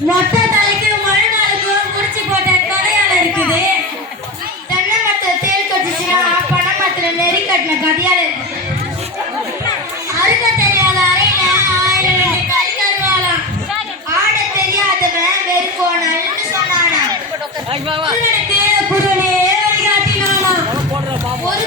மொட்டை தலைக்கு மறுநாளுக்கும் முடிச்சு போட்ட கதையால இருக்குது. தென்னை மரத்துல தேல் கட்டுச்சுன்னா பனை மரத்துல நெறி கட்டின கதையால இருக்குது. அறுக்க தெரியாத அறையில ஆயிரம் ரெண்டு கை தருவாளாம். ஆட தெரியாதவன் வெறுக்கோணல்னு சொன்னானா குருடனுக்கு குருடனே ஒரு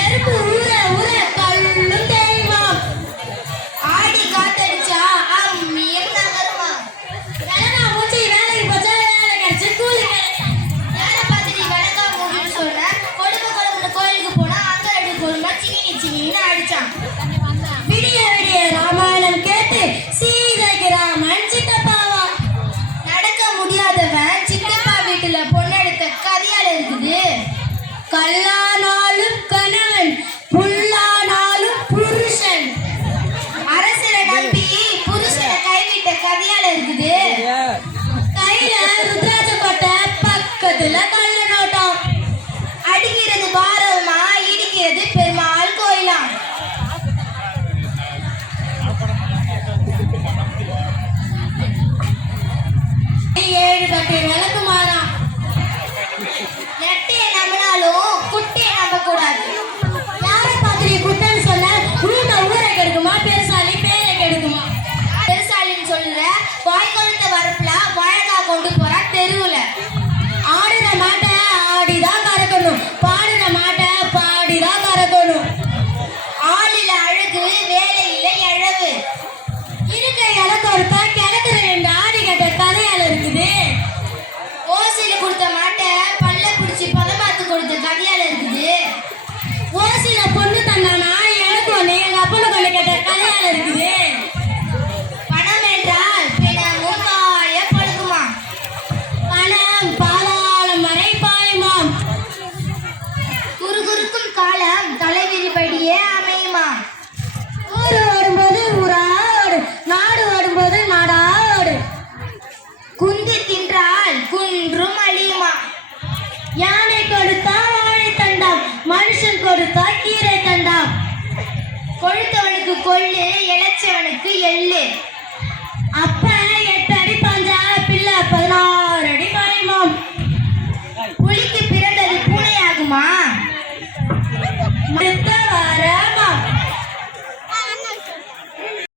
எறும்பு ஊற ஊற கல்லும் தேய்மாம் ஆடி காத்தடிச்சா அம்மியும் நகருமா வேலை மூச்சு வேலைக்கு போச்சா வேலை கிடைச்சு கூலி வேலை. பார்த்துட்டு வணக்கா மூடின்னு சொன்ன கொடுமை கொடுமைன்னு கோயிலுக்கு போனா அங்க ரெண்டு கொடுமை சிங்கினி சிங்கின்னு அடிச்சான். விடிய விடிய ராமாயணம் கேட்டு சீதைக்கு ராமன் சித்தப்பாவா? நடக்க முடியாதவன் சித்தப்பா வீட்டுல பொண்ணெடுத்த கதையால இருக்குது. கல்லா இடிக்கிறது பெருமாள் கோயிலாம் ஏழு மனுஷன் கொடுத்தா கீரை கொழுத்தவனுக்கு கொள்ளு இளைச்சவனுக்கு எள்ளு.